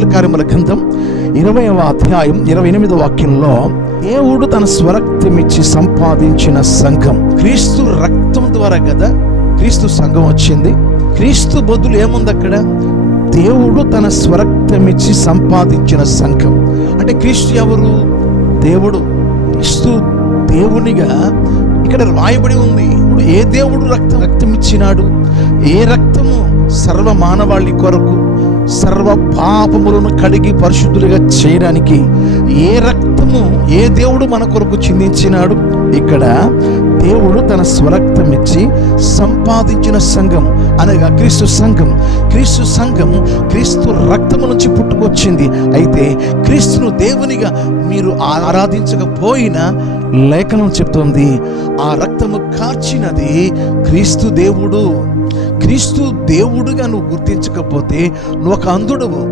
అపోస్తుల కార్యముల గ్రంథం 20వ అధ్యాయం 28వ వాక్యంలో, దేవుడు తన స్వరక్తమిచ్చి సంపాదించిన సంఘం. క్రీస్తు రక్తం ద్వారా కదా క్రీస్తు సంఘం వచ్చింది. క్రీస్తు బదులు ఏముంది అక్కడ? దేవుడు తన స్వరక్తమిచ్చి సంపాదించిన సంఘం. అంటే క్రీస్తు ఎవరు? దేవుడు. క్రీస్తు దేవునిగా ఇక్కడ రాయబడి ఉంది. ఇప్పుడు ఏ దేవుడు రక్తం ఇచ్చినాడు? ఏ రక్తము సర్వ మానవాళి కొరకు, సర్వ పాపములను కడిగి పరిశుద్ధులుగా చేయడానికి ఏ రక్తము ఏ దేవుడు మన కొరకు చిందించినాడు? ఇక్కడ దేవుడు తన స్వరక్తం ఇచ్చి సంపాదించిన సంఘం అనగా క్రీస్తు సంఘం. క్రీస్తు సంఘం క్రీస్తు రక్తము నుంచి పుట్టుకొచ్చింది. అయితే క్రీస్తును దేవునిగా మీరు ఆరాధించకపోయినా లేఖనం చెప్తోంది, ఆ రక్తము కార్చినది క్రీస్తు దేవుడు. క్రీస్తు దేవుడుగా నువ్వు గుర్తించకపోతే నువ్వు ఒక అంధుడవు.